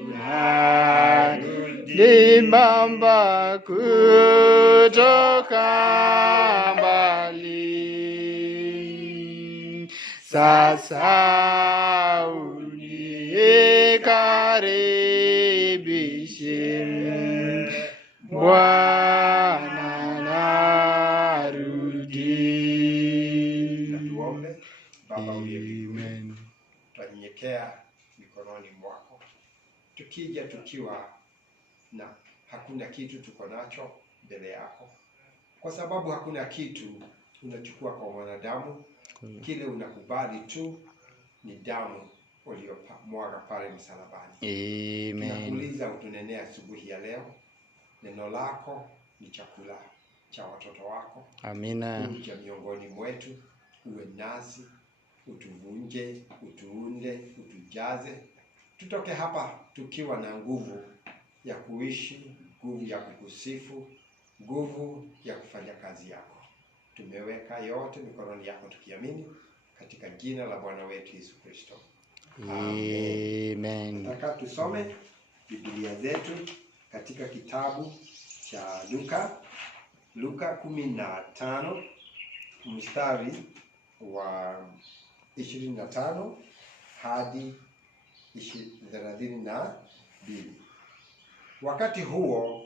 narudi mbamba kutoka mbali. Sasa unikaribishe Bwana, narudi. Tuombe. Baba uliye mbinguni, tunyenyekea mikononi mwako, tukija tukiwa na hakuna kitu tuko nacho mbele yako, kwa sababu hakuna kitu unachukua kwa mwanadamu. Kile unakubali tu ni damu uliyomwaga pale msalabani. Amen. Tunakuuliza utunenea asubuhi ya leo. Neno lako ni chakula cha watoto wako. Amina. Kuja miongoni mwetu, uwe nasi, utuvunje, utuunde, utujaze. Tutoke hapa tukiwa na nguvu ya kuishi, nguvu ya kukusifu, nguvu ya kufanya kazi yako. Tumeweka yote mikononi yako tukiamini katika jina la Bwana wetu Yesu Kristo. Amen. Nataka tusome Biblia zetu katika kitabu cha Luka 15 mstari wa 25 hadi 32. Wakati huo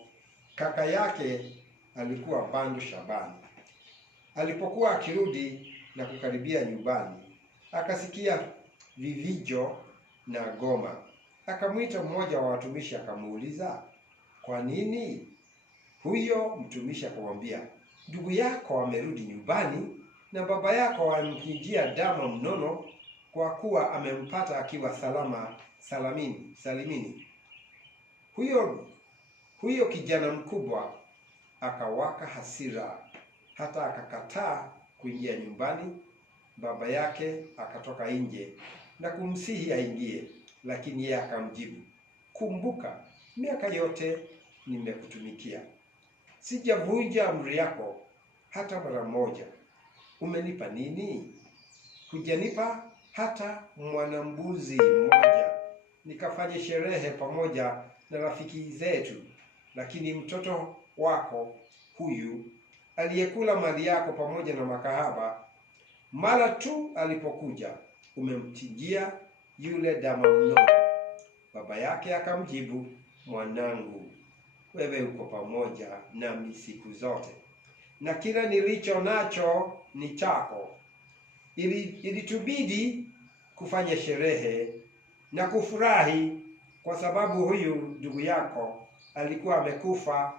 kaka yake alikuwa bado shambani. Alipokuwa akirudi na kukaribia nyumbani, akasikia vivijo na goma. Akamwita mmoja wa watumishi akamuuliza, "Kwa nini?" Huyo mtumishi akamwambia, "Ndugu yako amerudi nyumbani na baba yako amemkijia damu mnono, kwa kuwa amempata akiwa salimini." Huyo kijana mkubwa akawaka hasira, hata akakataa kuingia nyumbani. Baba yake akatoka nje na kumsihi aingie, lakini yeye akamjibu, "Kumbuka, miaka yote nimekutumikia, sijavunja amri yako hata mara moja. Umenipa nini? Hujanipa hata mwanambuzi mmoja nikafanye sherehe pamoja na rafiki zetu. Lakini mtoto wako huyu aliyekula mali yako pamoja na makahaba, mara tu alipokuja umemtijia yule damu mnono." Baba yake akamjibu, "Mwanangu, wewe uko pamoja nami siku zote, na kila nilicho nacho ni chako. Ilitubidi kufanya sherehe na kufurahi, kwa sababu huyu ndugu yako alikuwa amekufa,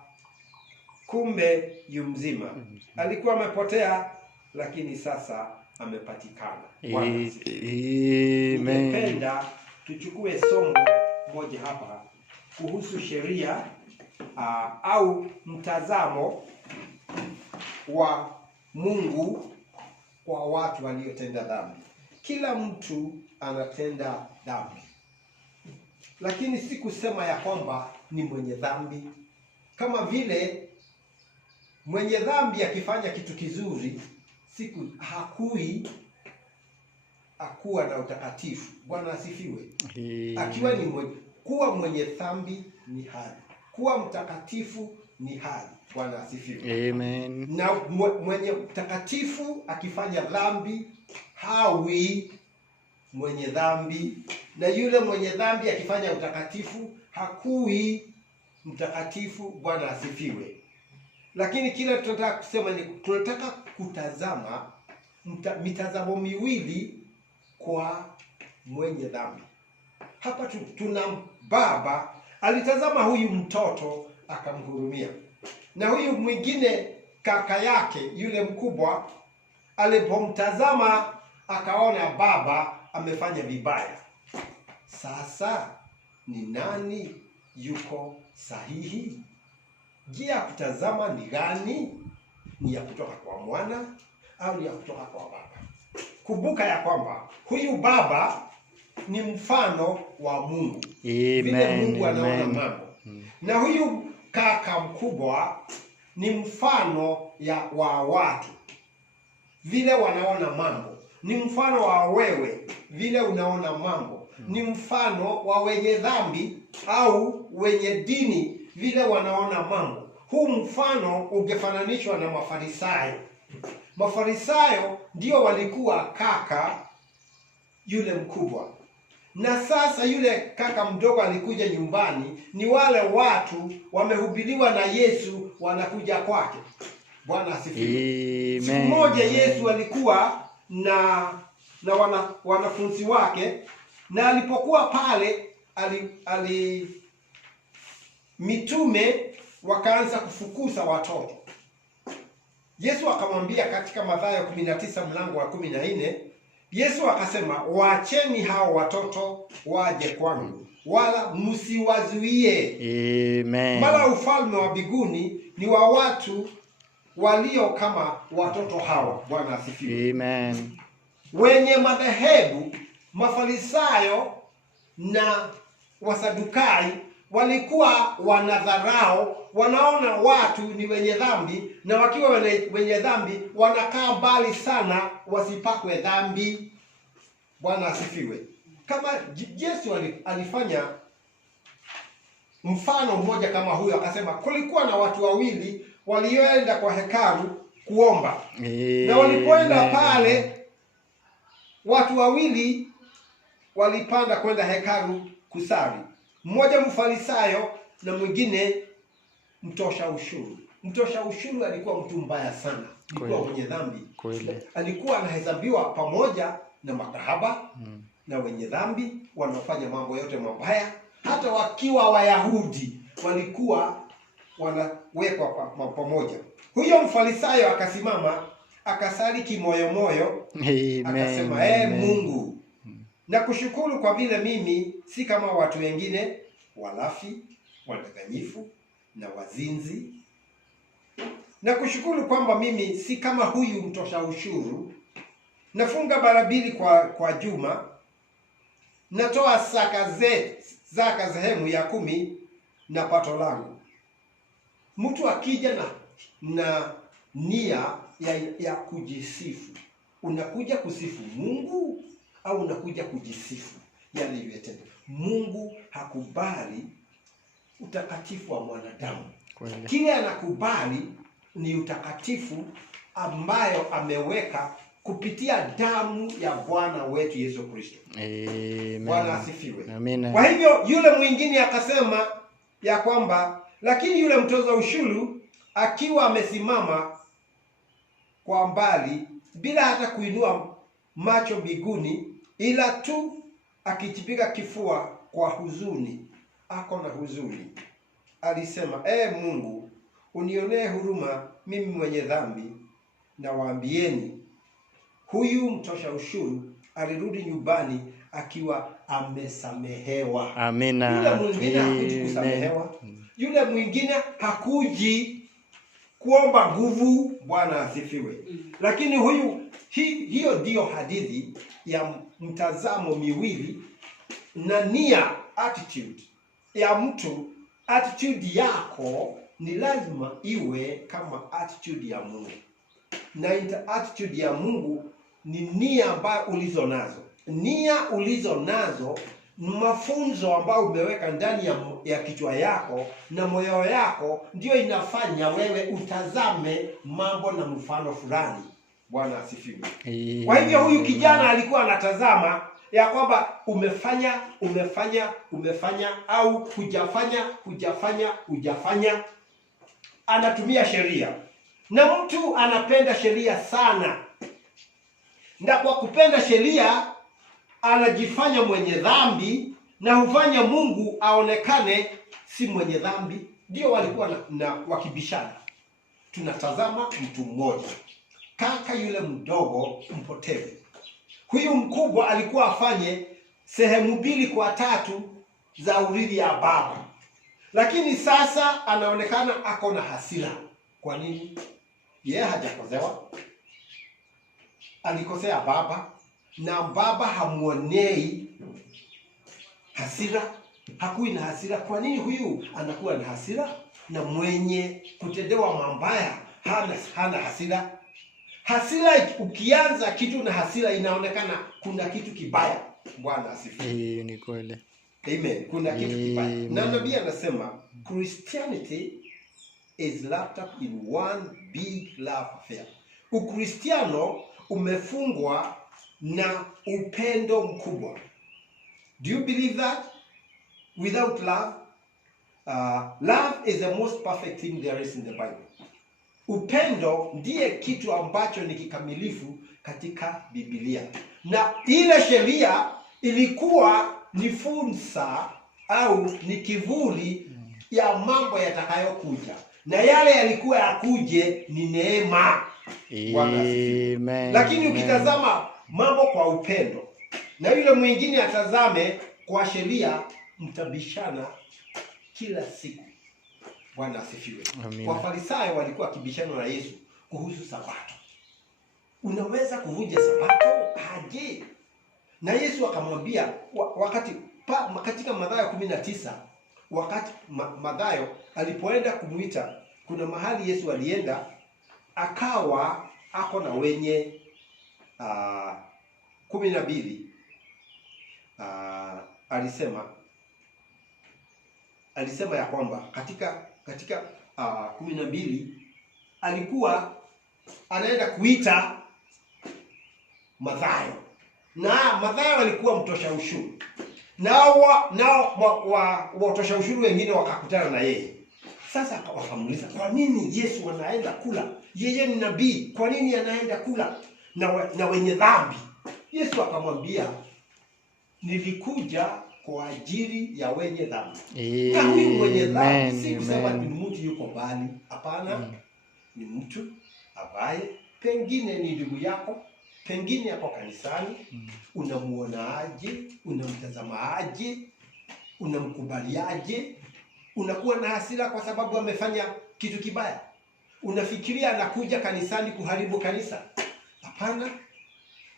kumbe yu mzima. Alikuwa amepotea, lakini sasa amepatikana." Ningependa tuchukue somo moja hapa kuhusu sheria au mtazamo wa Mungu kwa watu waliotenda dhambi. Kila mtu anatenda dhambi, lakini si kusema ya kwamba ni mwenye dhambi. Kama vile mwenye dhambi akifanya kitu kizuri, hakuwa na utakatifu. Bwana asifiwe. Akiwa kuwa mwenye dhambi ni hali, kuwa mtakatifu ni hali. Bwana asifiwe. Amen. Na mwenye mtakatifu akifanya dhambi hawi mwenye dhambi, na yule mwenye dhambi akifanya utakatifu hakui mtakatifu. Bwana asifiwe. Lakini kile tunataka kusema ni tunataka kutazama mitazamo miwili kwa mwenye dhambi. Hapa tuna baba alitazama huyu mtoto akamhurumia, na huyu mwingine kaka yake yule mkubwa alipomtazama akaona baba amefanya vibaya. Sasa ni nani yuko sahihi? Njia ya kutazama ni gani? Ni ya kutoka kwa mwana au ni ya kutoka kwa baba? Kumbuka ya kwamba huyu baba ni mfano wa Mungu. Amen. Vile Mungu anaona mambo. Na huyu kaka mkubwa ni mfano wa watu, vile wanaona mambo. Ni mfano wa wewe, vile unaona mambo. Ni mfano wa wenye dhambi au wenye dini vile wanaona mambo. Huu mfano ungefananishwa na Mafarisayo. Mafarisayo ndio walikuwa kaka yule mkubwa. Na sasa yule kaka mdogo alikuja nyumbani, ni wale watu wamehubiriwa na Yesu wanakuja kwake. Bwana asifiwe. Siku moja Yesu alikuwa na wanafunzi wake, na alipokuwa pale mitume wakaanza kufukuza watoto. Yesu akamwambia katika Mathayo 19 mlango wa 14, Yesu akasema, waacheni hao watoto waje kwangu, wala msiwazuie. Amen. Maana ufalme wa mbinguni ni wa watu walio kama watoto hawa. Bwana asifiwe. Amen. Wenye madhehebu, Mafarisayo na Wasadukai walikuwa wanadharau, wanaona watu ni wenye dhambi, na wakiwa wenye dhambi wanakaa mbali sana wasipakwe dhambi. Bwana asifiwe. Kama Yesu alifanya mfano mmoja kama huyo, akasema kulikuwa na watu wawili walioenda kwa hekalu kuomba. Na walipoenda pale, watu wawili walipanda kwenda hekalu kusali. Mmoja Mfarisayo na mwingine mtosha ushuru. Mtosha ushuru alikuwa mtu mbaya sana, alikuwa mwenye dhambi. Alikuwa anahesabiwa pamoja na makahaba na wenye dhambi wanaofanya mambo yote mabaya. Hata wakiwa Wayahudi walikuwa wanawekwa pamoja. Huyo Mfarisayo akasimama akasali kimoyomoyo, akasema, Mungu, nakushukuru kwa vile mimi si kama watu wengine, walafi, wadanganyifu na wazinzi. Nakushukuru kwamba mimi si kama huyu mtosha ushuru. Nafunga mara 2 kwa juma. Natoa zaka sehemu ya 10 na pato langu. Mtu akija na nia ya kujisifu, unakuja kusifu Mungu au unakuja kujisifu yale yetende? Mungu hakubali utakatifu wa mwanadamu. Kile anakubali ni utakatifu ambayo ameweka kupitia damu ya Bwana wetu Yesu Kristo. Bwana asifiwe. Amina. Kwa hivyo yule mwingine akasema ya kwamba, lakini yule mtoza ushuru akiwa amesimama kwa mbali bila hata kuinua macho mbinguni, ila tu akijipiga kifua kwa huzuni, ako na huzuni, alisema, Mungu, unionee huruma mimi mwenye dhambi. Na waambieni, huyu mtosha ushuru alirudi nyumbani akiwa amesamehewa. Amina. Yule mwingine hakuji kusamehewa. Yule mwingine hakuji kuomba nguvu. Bwana asifiwe. Lakini hiyo ndio hadithi ya mtazamo miwili na nia, attitude ya mtu. Attitude yako ni lazima iwe kama attitude ya Mungu, na attitude ya Mungu ni nia ambayo ulizo nazo. Nia ulizo nazo ni mafunzo ambayo umeweka ndani ya kichwa yako na moyo yako, ndio inafanya wewe utazame mambo na mfano fulani. Bwana asifiwe. Kwa hivyo huyu kijana alikuwa anatazama ya kwamba umefanya au hujafanya. Anatumia sheria, na mtu anapenda sheria sana, na kwa kupenda sheria anajifanya mwenye dhambi na hufanya Mungu aonekane si mwenye dhambi. Ndio walikuwa na wakibishana. Tunatazama mtu mmoja, kaka yule mdogo mpotevu. Huyu mkubwa alikuwa afanye sehemu 2 kwa 3 za urithi ya baba, lakini sasa anaonekana ako na hasira. Kwa nini? Yeye hajakosewa, alikosea baba, na baba hamuonei hasira, hakui na hasira. Kwa nini huyu anakuwa na hasira na mwenye kutendewa mambaya hana hasira? Hasira, ukianza kitu na hasira inaonekana kuna kitu kibaya. Bwana asifiwe. Hii ni kweli. Amen. Kuna kitu kibaya. Amen. Na nabii anasema Christianity is wrapped up in one big love affair. Ukristiano umefungwa na upendo mkubwa. Do you believe that? Without love, love is the most perfect thing there is in the Bible. Upendo ndiye kitu ambacho ni kikamilifu katika Biblia. Na ile sheria ilikuwa ni fursa au ni kivuli ya mambo yatakayokuja. Na yale yalikuwa yakuje ni neema. Amen. Lakini ukitazama mambo kwa upendo na yule mwingine atazame kwa sheria, mtabishana kila siku. Bwana asifiwe. Wafarisayo walikuwa kibishana na Yesu kuhusu Sabato. Unaweza kuvunja Sabato aje? Na Yesu akamwambia katika Mathayo 19, wakati Mathayo alipoenda kumuita, kuna mahali Yesu alienda akawa ako na wenye 12. Alisema ya kwamba katika 12 alikuwa anaenda kuita Mathayo. Na Mathayo alikuwa mtosha ushuru. Nao watosha ushuru wengine wakakutana na yeye. Sasa wakamuuliza, kwa nini Yesu anaenda kula? Yeye ni nabii, kwa nini anaenda kula na wenye dhambi? Yesu akamwambia, nilikuja kwa ajili ya wenye dhambi. Na huyu mwenye dhambi si kusema ni mtu yuko mbali. Hapana. Ni mtu ambaye pengine ni ndugu yako, pengine yako kanisani. Unamuonaje? Unamtazamaje? Unamkubaliaje? Unakuwa na hasira kwa sababu amefanya kitu kibaya? Unafikiria anakuja kanisani kuharibu kanisa? Hapana.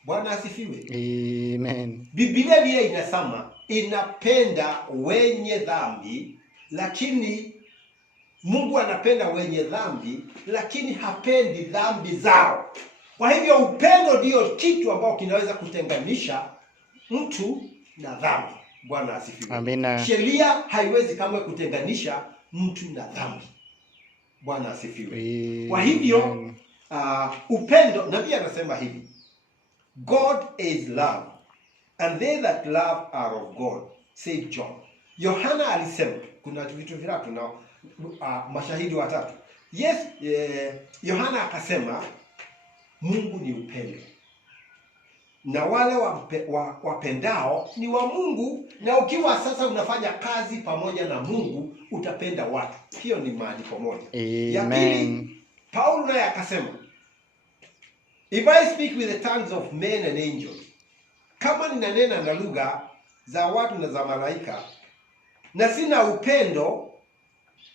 Bwana asifiwe. Amen. Biblia vile inasema inapenda wenye dhambi, lakini Mungu anapenda wenye dhambi, lakini hapendi dhambi zao. Kwa hivyo upendo ndio kitu ambao kinaweza kutenganisha mtu na dhambi. Bwana asifiwe. Amina. Sheria haiwezi kamwe kutenganisha mtu na dhambi. Bwana asifiwe. Kwa hivyo upendo, nabii anasema hivi, God is love, and they that love are of God, said John. Yohana alisema, kuna vitu vitatu na mashahidi watatu. Yes, Yohana akasema Mungu ni upendo, na wale wapendao ni wa Mungu, na ukiwa sasa unafanya kazi pamoja na Mungu utapenda watu. Hiyo ni maandiko moja. Ya pili, Paulo naye akasema, if I speak with the tongues of men and angels, kama ninanena na lugha za watu na za malaika, na sina upendo,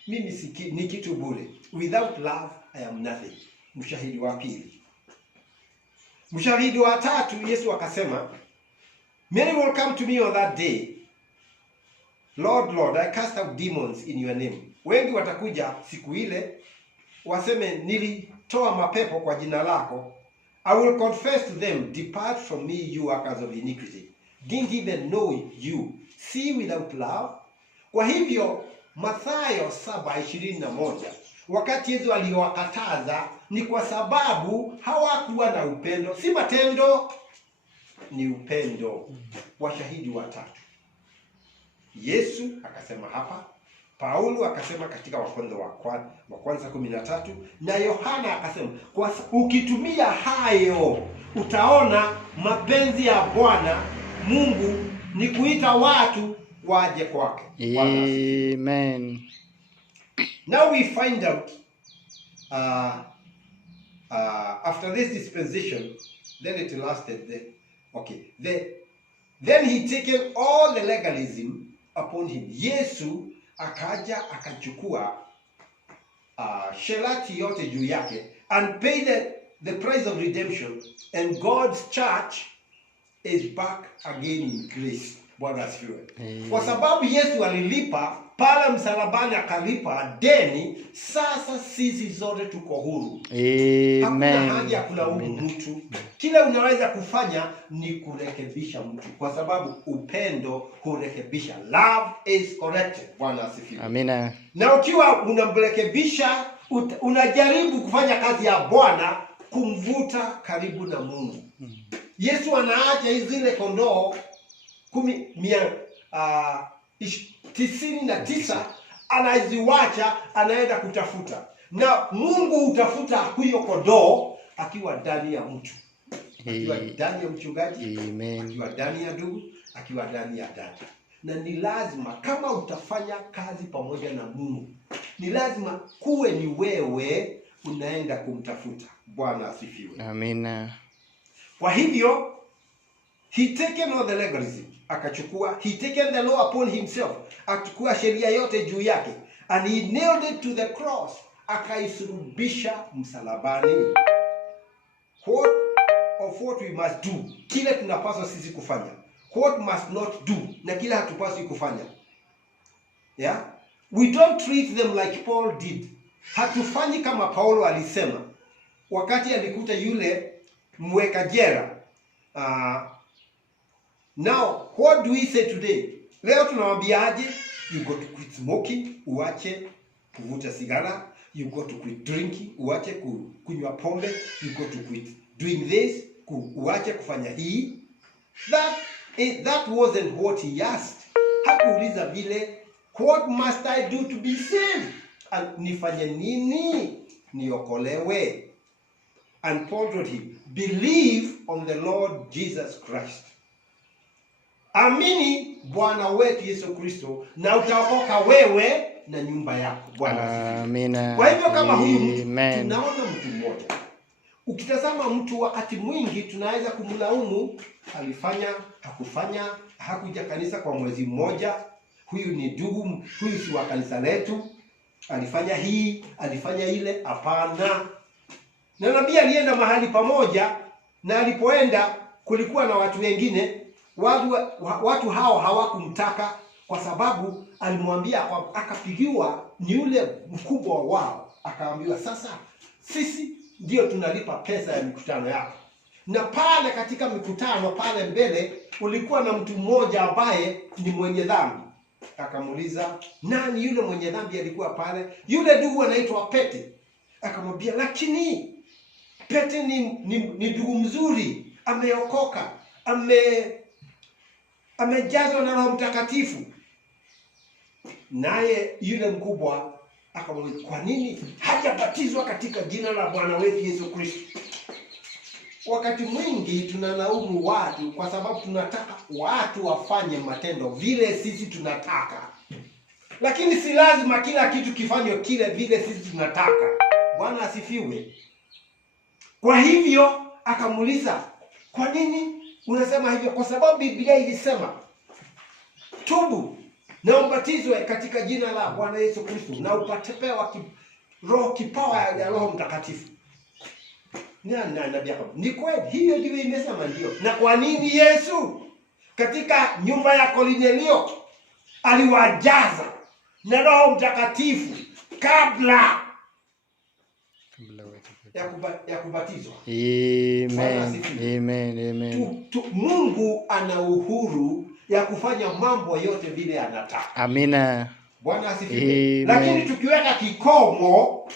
mimi ni kitu bure. Without love I am nothing. Mshahidi wa pili. Mshahidi wa tatu, Yesu akasema, many will come to me on that day, Lord, Lord, I cast out demons in your name. Wengi watakuja siku ile waseme, nilitoa mapepo kwa jina lako. I will confess to them, depart from me, you workers of iniquity. Didn't even know you. See, without love. Kwa hivyo Mathayo 7:21, wakati Yesu aliwakataza ni kwa sababu hawakuwa na upendo. Si matendo, ni upendo. Washahidi watatu. Yesu akasema hapa, Paulo akasema katika Wakorintho 13, na Yohana akasema. Ukitumia hayo utaona mapenzi ya Bwana Mungu ni kuita watu waje kwake. Amen. Now we find out after this dispensation, then it lasted. Then he taken all the legalism upon him. Yesu akaja akachukua sherati yote juu yake and paid the price of redemption, and God's church is back again in grace. Bwana asifiwe. Kwa sababu Yesu alilipa pale msalabani, akalipa deni. Sasa sisi zote tuko huru. Hakuna haja ya kulaumu mtu. Kile unaweza kufanya ni kurekebisha mtu, kwa sababu upendo hurekebisha. Love is corrected. Bwana asifiwe. Amina. Na ukiwa unamrekebisha, unajaribu kufanya kazi ya Bwana, kumvuta karibu na Mungu. Yesu anaacha zile kondoo 99 anaziwacha, anaenda kutafuta. Na Mungu hutafuta huyo kondoo akiwa ndani ya mtu, akiwa ndani ya mchungaji, akiwa ndani ya ndugu, akiwa ndani ya dada. Na ni lazima, kama utafanya kazi pamoja na Mungu, ni lazima kuwe ni wewe unaenda kumtafuta. Bwana asifiwe. Amina. Kwa hivyo he taken all the legalism, akachukua, he taken the law upon himself, akachukua sheria yote juu yake, and he nailed it to the cross, akaisulubisha msalabani. What we must do, kile tunapaswa sisi kufanya. What must not do, na kile hatupaswi kufanya. Yeah? We don't treat them like Paul did. Hatufanyi kama Paulo alisema wakati alikuta yule mweka jela. Now, what do we say today? Leo tunawambiaje? You got to quit smoking, uache kuvuta sigara. You got to quit drinking, uache kunywa pombe. You got to quit doing this, uache kufanya hii. That wasn't what he asked. Hakuuliza vile, what must I do to be saved? Nifanye nini niokolewe? And Paul told him, believe on the Lord Jesus Christ. Amini Bwana wetu Yesu Kristo, na utaokoka wewe na nyumba yako. Bwana. Amina. Kwa hivyo kama huyu mtu, tunaona mtu mmoja. Ukitazama mtu, wakati mwingi tunaweza kumlaumu, alifanya, hakufanya, hakuja kanisa kwa mwezi mmoja, huyu ni ndugu, huyu si wa kanisa letu, alifanya hii, alifanya ile. Hapana. Na nabii alienda mahali pamoja, na alipoenda kulikuwa na watu wengine. Watu hao hawakumtaka, kwa sababu alimwambia, akapigiwa ni yule mkubwa wao, akaambiwa, sasa sisi ndio tunalipa pesa ya mikutano yako. Na pale katika mikutano pale mbele ulikuwa na mtu mmoja ambaye ni mwenye dhambi. Akamuuliza, nani yule mwenye dhambi alikuwa pale? Yule ndugu anaitwa Pete. Akamwambia, lakini Pete ni ndugu mzuri, ameokoka, amejazwa na Roho Mtakatifu. Naye yule mkubwa akamwambia, kwa nini hajabatizwa katika jina la Bwana wetu Yesu Kristo? Wakati mwingi tunalaumu watu kwa sababu tunataka watu wafanye matendo vile sisi tunataka. Lakini si lazima kila kitu kifanywe kile vile sisi tunataka. Bwana asifiwe. Kwa hivyo akamuuliza, kwa nini unasema hivyo? Kwa sababu Biblia ilisema, tubu na ubatizwe katika jina la Bwana Yesu Kristo na upatepewa kipawa ya Roho Mtakatifu. Ni kweli, hiyo ndio imesema ndio. Na kwa nini Yesu katika nyumba ya Kornelio aliwajaza na Roho Mtakatifu kabla ya kubatizwa? Amen. Mungu ana uhuru ya kufanya mambo yote vile anataka. Amina. Bwana asifiwe. Lakini tukiweka kikomo,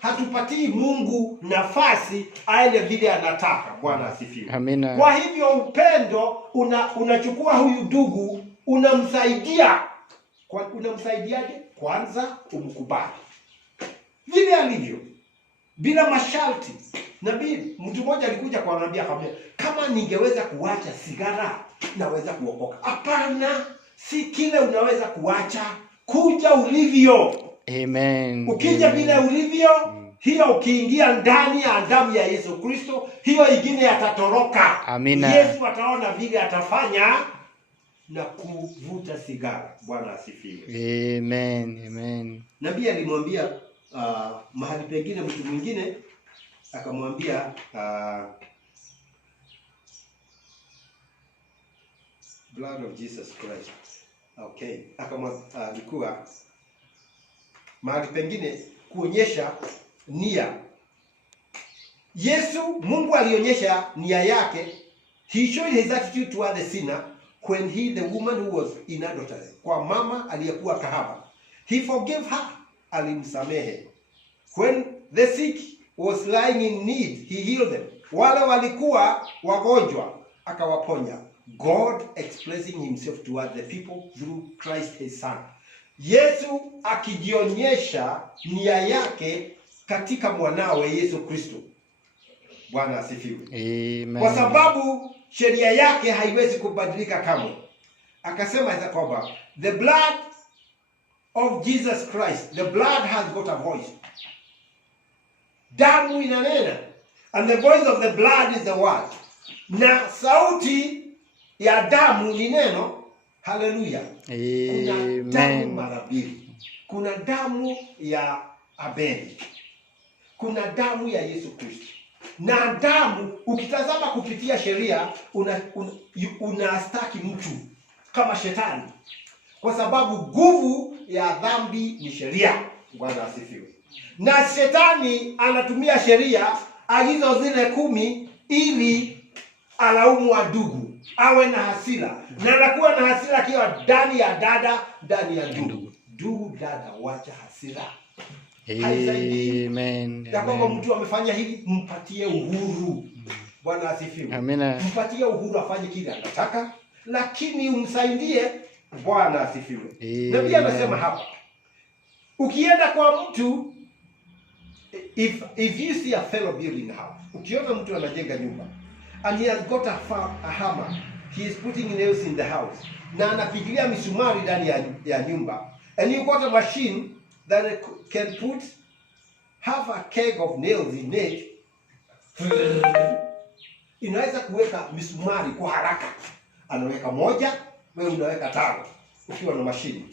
hatupatii Mungu nafasi aende vile anataka. Bwana asifiwe. Amina. Kwa hivyo upendo unachukua huyu ndugu, unamsaidia. Unamsaidiaje? Kwanza umkubali vile alivyo, bila masharti. Mtu mmoja alikuja kwa nabii akamwambia, kama ningeweza kuacha sigara naweza kuokoka. Hapana, si kile unaweza kuacha, kuja ulivyo. Amen. Ukija vile ulivyo, hiyo ukiingia ndani ya damu ya Yesu Kristo, hiyo ingine yatatoroka. Amina. Yesu ataona vile atafanya na kuvuta sigara. Bwana asifiwe. Amen. Nabii alimwambia mahali pengine mtu mwingine, akamwambia blood of Jesus Christ. Okay, alikuwa mahali pengine kuonyesha nia. Mungu alionyesha nia yake. He showed his attitude toward the sinner when the woman who was in adultery, kwa mama aliyekuwa kahaba. He forgave her, alimsamehe. When the sick was lying in need, he healed them. Wale walikuwa wagonjwa, akawaponya. God expressing himself toward the people through Christ his son. Yesu akijionyesha nia yake katika mwanawe Yesu Kristo. Bwana asifiwe. Amen. Kwa sababu sheria yake haiwezi kubadilika kamwe. Akasema kwamba the blood of Jesus Christ, the blood has got a voice. Damu inanena. And the voice of the blood is the word. Na sauti ya damu ni neno. Hallelujah. Amen. Kuna damu mara mbili. Kuna damu ya Abeli. Kuna damu ya Yesu Kristo. Na damu ukitazama kupitia sheria unastaki mtu kama shetani. Kwa sababu nguvu ya dhambi ni sheria. Bwana asifiwe. Na shetani anatumia sheria agizo zile 10 ili alaumu adugu, awe na hasira. Na anakuwa na hasira akiwa ndani ya dada, ndani ya ndugu. Ndugu, dada, wacha hasira. Amen. Ya kwamba mtu amefanya hivi, mpatie uhuru. Bwana asifiwe. Amina. Mpatie uhuru afanye kile anataka, lakini umsaidie. Bwana asifiwe. Na pia anasema hapa, ukienda kwa mtu, if you see a fellow building house, ukiona mtu anajenga nyumba and he has got a hammer, he is putting nails in the house, na anapigilia misumari ndani ya nyumba, and you got a machine that can put half a keg of nails in it, inaweza kuweka misumari kwa haraka. Anaweka moja, wewe unaweka 5 ukiwa na mashine.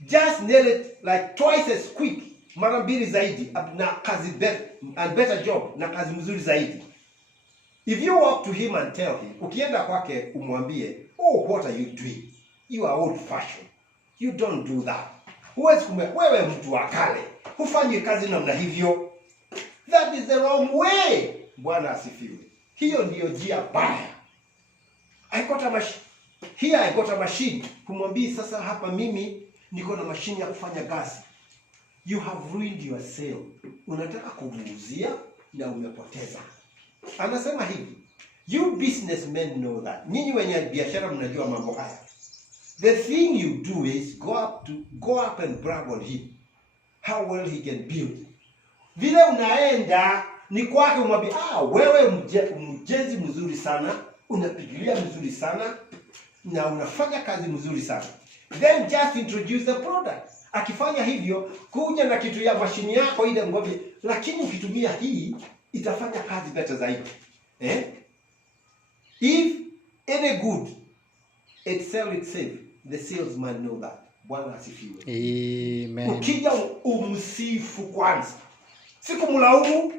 Just nail it like twice as quick, mara mbili zaidi, na kazi better job, na kazi mzuri zaidi. If you walk to him and tell him, ukienda kwake umwambie, oh, what are you doing? You are old fashioned. You don't do that. Huwezi wewe mtu wa kale, hufanye kazi namna hivyo. That is the wrong way. Bwana asifiwe. Hiyo ndiyo njia baya. I got a machine. Kumwambia sasa hapa mimi niko na mashine ya kufanya gazi. You have ruined yourself. Unataka kumuuzia na umepoteza. Anasema hivi, you businessmen know that. Nyinyi wenye biashara mnajua mambo haya. The thing you do is go up and brag on him, how well he can build. Vile unaenda ni kwake umwambie, wewe mjenzi mzuri sana, unapigilia mzuri sana, na unafanya kazi mzuri sana. Then just introduce the product. Akifanya hivyo, kuja na kitu ya mashini yako ile ngombe, lakini ukitumia hii itafanya kazi better zaidi. If any good, it sell itself. The salesman know that. Bwana asifiwe. Amen. Ukija umsifu kwanza, si kumlaumu.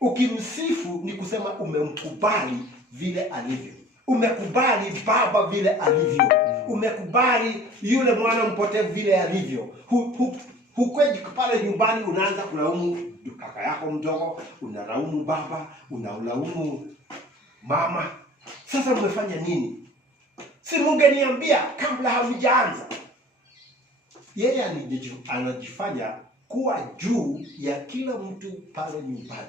Ukimsifu ni kusema umemkubali vile alivyo. Umekubali baba vile alivyo. Umekubali yule mwana mpotevu vile alivyo. Hukweji pale nyumbani unaanza kulaumu kaka yako mdogo, unalaumu baba, unalaumu mama. Sasa umefanya nini? Si mungeniambia kabla hamjaanza. Yeye anajifanya kuwa juu ya kila mtu pale nyumbani.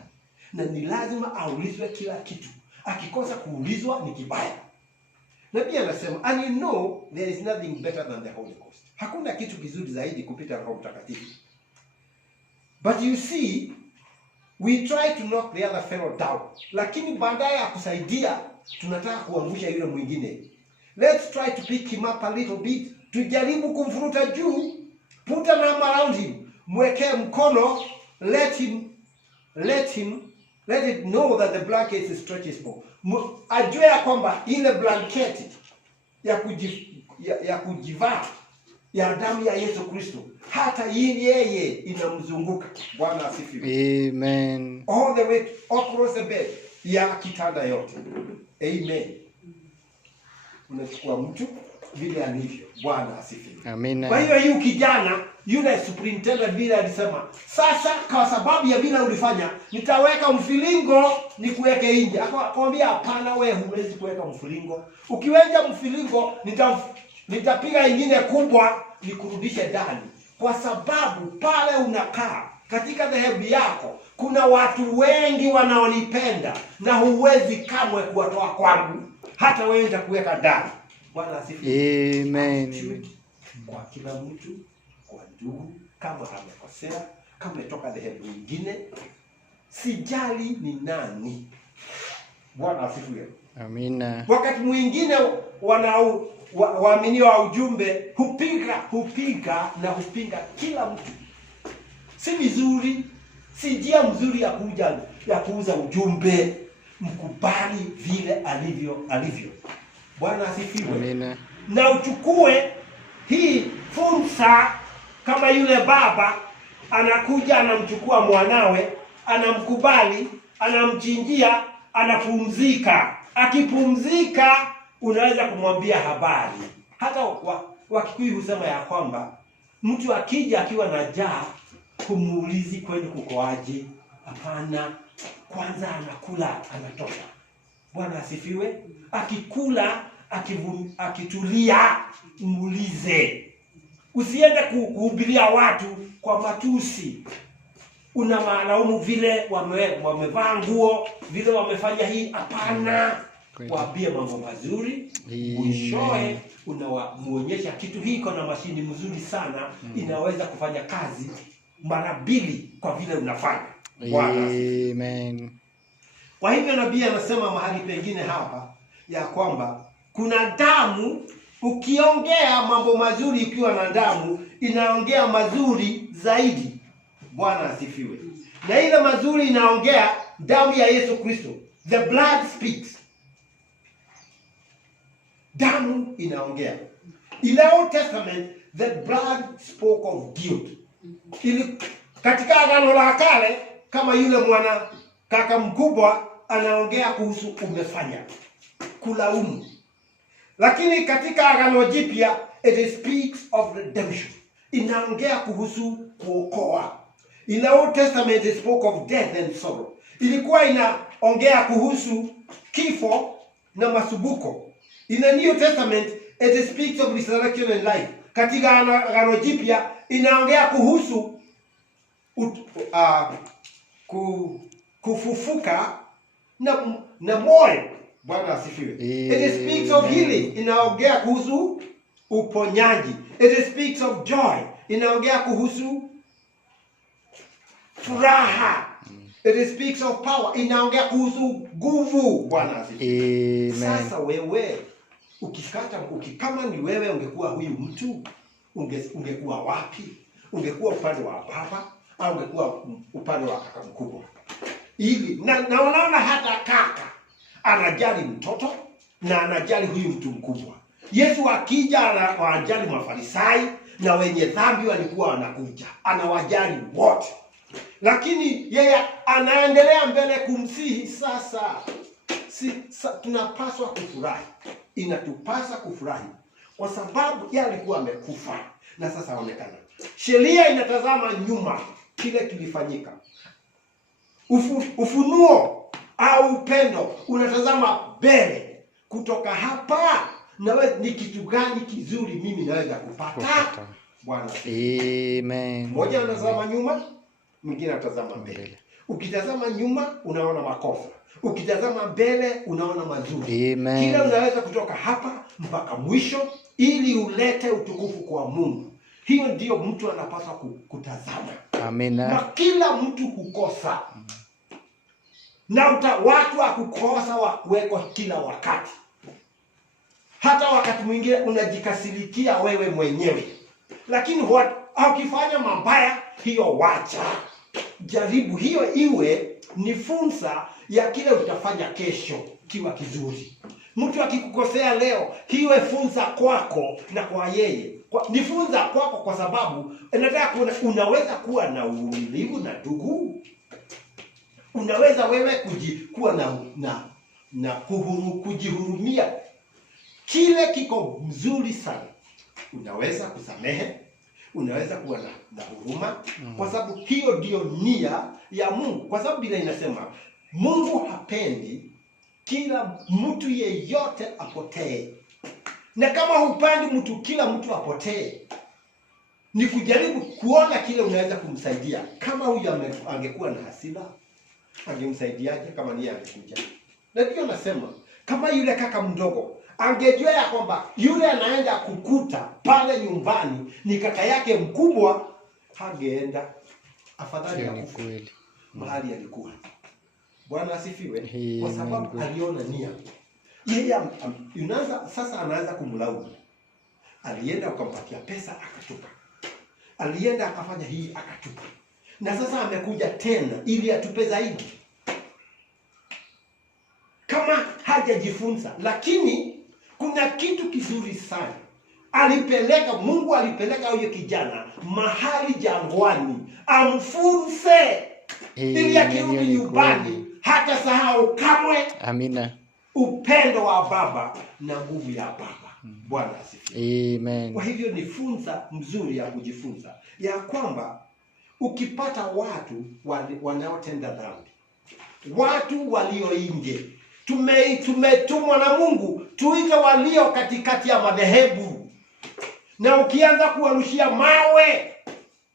Na ni lazima aulizwe kila kitu. Akikosa kuulizwa ni kibaya. Na pia anasema, and you know there is nothing better than the Holy Ghost. Hakuna kitu kizuri zaidi kupita Roho Mtakatifu. But you see, we try to knock the other fellow down. Lakini baadaye akusaidia, tunataka kuangusha yule mwingine. Let's try to pick him up a little bit. Tujaribu kumfuruta juu. Put an arm around him. Mwekee mkono. Let it know that the blanket is stretchable. Ajue ya kwamba ile blanketi ya kujivaa ya damu ya Yesu Kristo, hata yeye inamzunguka. Bwana asifiwe. Amen. All the way across the bed, ya kitanda yote. Amen. unachukua mtu vile alivyo. Bwana asifiwe. Amina. Kwa hiyo huyu kijana yule superintendent vile alisema, sasa kwa sababu ya vile ulifanya nitaweka mfilingo nikuweke nje. Akamwambia hapana, wewe huwezi kuweka mfilingo. Ukiweka mfilingo nitapiga ingine kubwa nikurudishe ndani, kwa sababu pale unakaa katika dhehebu yako kuna watu wengi wanaonipenda na huwezi kamwe kuwatoa kwangu, hata wewe nitakuweka ndani. Bwana asifiwe. Amen. Kwa kila mtu, kwa ndugu, kama amekosea, kama ametoka dhehebu nyingine, sijali ni nani. Bwana asifiwe. Amina. Wakati mwingine waaminio wa ujumbe hupiga na hupinga kila mtu. Si vizuri, si njia mzuri ya kuuza ujumbe. Mkubali vile alivyo. Bwana asifiwe. Amina. Na uchukue hii fursa, kama yule baba anakuja anamchukua mwanawe, anamkubali, anamchinjia, anapumzika. Akipumzika unaweza kumwambia habari. Hata Wakikuyu husema ya kwamba mtu akija akiwa na njaa humuulizi kwenu kukoaje. Hapana, kwanza anakula, anatoka. Bwana asifiwe. Akikula, akitulia, muulize. Usiende kuhubiria watu kwa matusi. Unawalaumu vile wamevaa nguo, vile wamefanya hii. Hapana, waambie mambo mazuri. Mwishowe unamuonyesha kitu hii iko na mashini mzuri sana, inaweza kufanya kazi mara mbili kwa vile unafanya. Amen. Kwa hivyo nabii anasema mahali pengine hapa ya kwamba kuna damu. Ukiongea mambo mazuri, ikiwa na damu inaongea mazuri zaidi. Bwana asifiwe. Na ile mazuri inaongea damu ya Yesu Kristo. The blood speaks. Damu inaongea. In the Old Testament the blood spoke of guilt. Katika Agano la Kale, kama yule mwana kaka mkubwa anaongea kuhusu umefanya, kulaumu. Lakini katika Agano Jipya it speaks of redemption. Inaongea kuhusu kuokoa. In the Old Testament it spoke of death and sorrow. Ilikuwa inaongea kuhusu kifo na masumbuko. In the New Testament it speaks of resurrection and life. Katika Agano Jipya inaongea kuhusu kufufuka na moyo. Bwana asifiwe. It speaks of healing. Inaongea kuhusu uponyaji. It speaks of joy. Inaongea kuhusu furaha. It speaks of power. Inaongea kuhusu nguvu. Bwana asifiwe. Sasa wewe kama ni wewe ungekuwa huyu mtu, ungekuwa wapi? Ungekuwa upande wa baba au ungekuwa upande wa kaka mkubwa? Na unaona hata kaka anajali mtoto na anajali huyu mtu mkubwa. Yesu akija anawajali Mafarisayo na wenye dhambi walikuwa wanakuja. Anawajali wote. Lakini yeye anaendelea mbele kumsihi. Sasa tunapaswa kufurahi. Inatupasa kufurahi kwa sababu yeye alikuwa amekufa na sasa aonekana. Sheria inatazama nyuma kile kilifanyika. Ufunuo au upendo unatazama mbele. Kutoka hapa ni kitu gani kizuri mimi naweza kupata? Bwana. Amen. Mmoja anatazama nyuma, mwingine anatazama mbele. Ukitazama nyuma unaona makosa. Ukitazama mbele unaona mazuri. Amen. Kila unaweza kutoka hapa mpaka mwisho ili ulete utukufu kwa Mungu. Hiyo ndio mtu anapaswa kutazama. Amina. Na kila mtu hukosa. Na watu wa kukosa wako kila wakati. Hata wakati mwingine unajikasirikia wewe mwenyewe. Lakini ukifanya mabaya, hiyo wacha. Jaribu hiyo iwe ni fursa ya kile utafanya kesho kiwa kizuri. Mtu akikukosea leo, hiyo fursa kwako na kwa yeye. Ni fursa kwako kwa sababu unaweza kuwa na uvumilivu na ndugu. Unaweza wewe kuwa na kujihurumia. kile kiko mzuri sana. Unaweza kusamehe, unaweza kuwa na huruma, kwa sababu hiyo ndio nia ya Mungu. Kwa sababu Biblia inasema Mungu hapendi kila mtu yeyote apotee. Na kama hupandi kila mtu apotee, ni kujaribu kuona kile unaweza kumsaidia. Kama huyu angekuwa na hasira, angemsaidiaje kama nia angekuja? Na ndio nasema kama yule kaka mdogo angejua ya kwamba yule anaenda kukuta pale nyumbani ni kaka yake mkubwa, hangeenda. Afadhali akufa mahali alikuwa. Bwana asifiwe. Kwa sababu aliona nia. Yeye sasa anaanza kumlaumu. Alienda ukampatia pesa akatupa. Alienda akafanya hii akatupa. Na sasa amekuja tena ili atupe zaidi. Kama hajajifunza. Lakini kuna kitu kizuri sana. Mungu alipeleka huyo kijana mahali jangwani amfunze, ili akirudi nyumbani hata sahau kamwe upendo wa baba na nguvu ya baba. Bwana asifiwe. Amen. Kwa hivyo ni funza mzuri ya kujifunza ya kwamba ukipata watu wanaotenda dhambi, watu walio nje, tumetumwa na Mungu tuite walio katikati ya madhehebu, na ukianza kuwarushia mawe,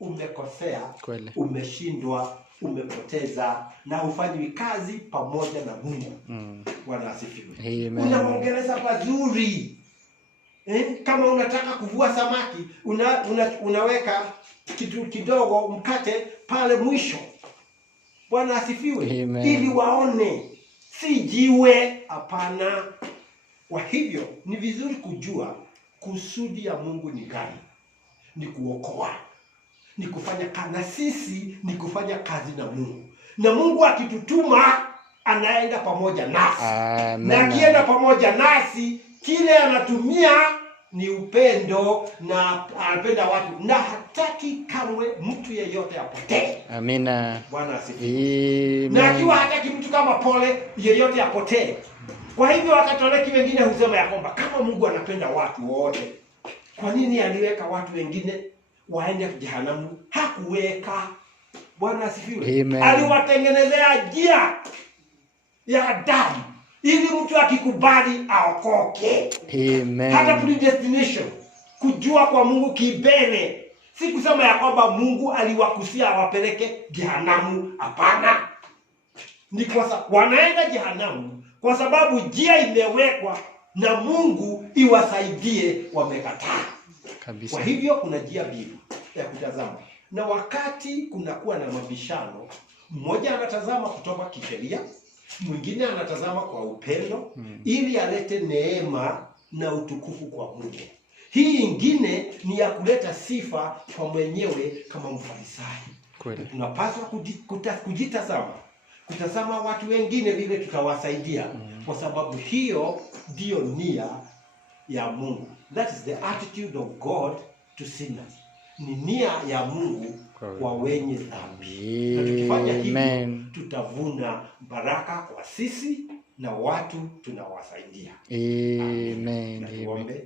umekosea, umeshindwa, umepoteza, na hufanyi kazi pamoja na Mungu. Bwana asifiwe. Unaongeleza pazuri. Kama unataka kuvua samaki, unaweka kitu kidogo, mkate pale mwisho. Bwana asifiwe. Ili waone, si jiwe, hapana. Kwa hivyo ni vizuri kujua kusudi ya Mungu ni gani. Ni kuokoa, ni kufanya kazi na sisi, ni kufanya kazi na Mungu. Na Mungu akitutuma anaenda pamoja nasi. Na akienda pamoja nasi, kile anatumia ni upendo, na anapenda watu, na hataki kamwe mtu yeyote apotee. Amina. Bwana asifiwe. Na akiwa hataki mtu kama pole yeyote apotee. Kwa hivyo Wakatoliki wengine husema ya kwamba kama Mungu anapenda watu wote, kwa nini aliweka watu wengine waende jehanamu? Hakuweka. Bwana asifiwe. Aliwatengenezea njia ya damu ili mtu akikubali aokoke. Amen. Hata predestination, kujua kwa Mungu kibele. Si kusema ya kwamba Mungu aliwakusia wapeleke jehanamu, hapana. Ni kwa sababu wanaenda jehanamu kwa sababu njia imewekwa na Mungu iwasaidie, wamekataa. Kabisa. Kwa hivyo kuna njia mbili ya kutazama. Na wakati kunakuwa na mabishano, mmoja anatazama kutoka kisheria, mwingine anatazama kwa upendo, ili alete neema na utukufu kwa Mungu. Hii ingine ni ya kuleta sifa kwa mwenyewe kama Mfarisayo. Tunapaswa kujitazama, kutazama watu wengine vile tutawasaidia, kwa sababu hiyo ndio nia ya Mungu. That is the attitude of God to sinners. Ni nia ya Mungu kwa wenye dhambi. Na tukifanya hivyo, tutavuna baraka kwa sisi na watu tunawasaidia. Amen. Tuombe.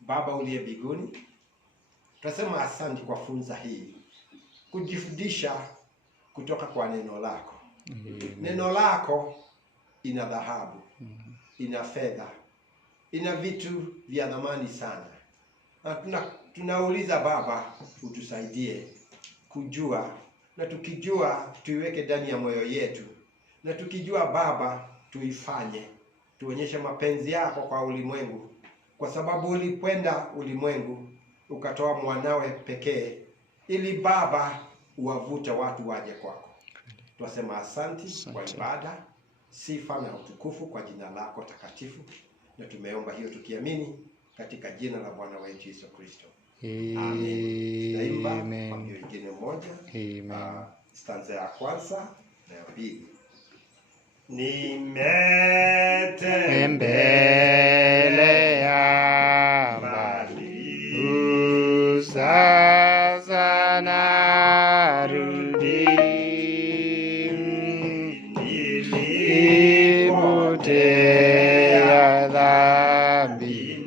Baba uliye mbinguni, tunasema asante kwa funza hii, kujifundisha kutoka kwa neno lako. Neno lako ina dhahabu, ina fedha, ina vitu vya thamani sana. Na tunauliza Baba, utusaidie kujua, na tukijua tuiweke ndani ya moyo yetu, na tukijua Baba tuifanye, tuonyeshe mapenzi yako kwa ulimwengu, kwa sababu ulipenda ulimwengu ukatoa mwanawe pekee, ili Baba uwavute watu waje kwako. Tunasema asante kwa ibada, sifa na utukufu kwa jina lako takatifu, na tumeomba hiyo tukiamini katika jina la Bwana wetu Yesu Kristo. Amen. Naimba kwa hiyo ingine moja. Stanza ya kwanza na ya pili. Nimetembelea mbali, sasa narudi, nilipotea dhambi.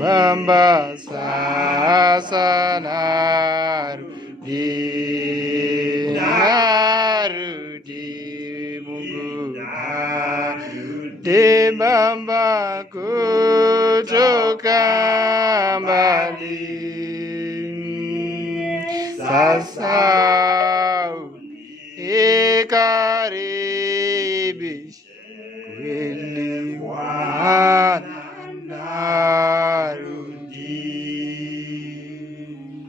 Baba sasa narudi, narudi Mungu, narudi Baba kutoka mbali. Sasa ikaribishe kweli